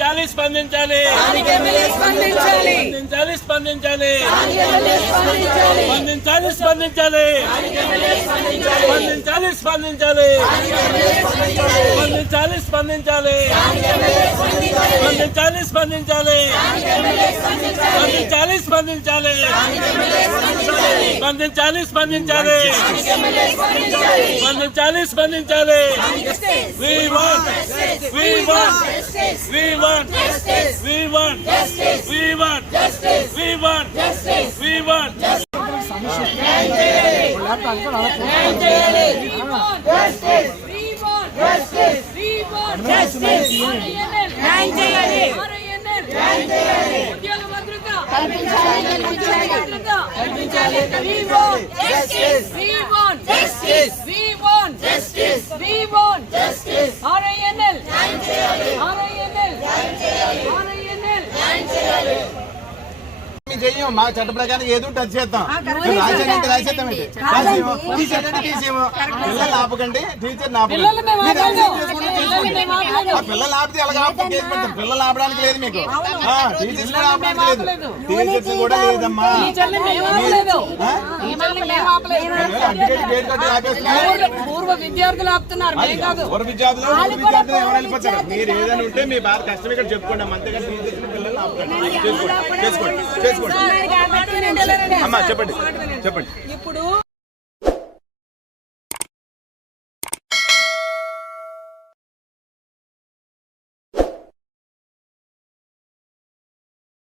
Song స్పందించాలి. స్పందించాలి. స్పందించాలి స్పందించాలి. స్పందించాలి. స్పందించాలి స్పందించాలి. స్పందించాలి. స్పందించాలి స్పందించాలి. స్పందించాలి. స్పందించాలి స్పందించాలి స్పందించాలి స్పందించాలి స్పందించాలి స్పందించాలి స్పందించాలి స్పందించాలి V one V one V one V one V one V one V one సమస్య న్యాయం చేయాలి న్యాయం చేయాలి ఉద్యోగ భద్రత కల్పించాలి కల్పించాలి కల్పించాలి justice we want justice we want చేయం. మా చట్ట ప్రకారం ఏదో టచ్ చేస్తాం రాసేటంటే రాసేస్తాం తీసేటంటే తీసేమో పిల్లలు ఆపకండి. టీచర్ పిల్లలు ఆపితే ఎలా ఆపకం పిల్లలు ఆపడానికి లేదు మీకు. టీచర్స్ కూడా లేదమ్మా. పూర్వ విద్యార్థులు ఆపుతున్నారు. పూర్వ విద్యార్థులు వెళ్ళిపోతారు? మీరు ఏదైనా ఉంటే మీ బాగా కష్టం ఇక్కడ చెప్పుకోండి. అంతేగా టీచర్స్ పిల్లలు ఆపకండి. చేసుకోండి. చేసుకోండి. అమ్మా చెప్పండి చెప్పండి. ఇప్పుడు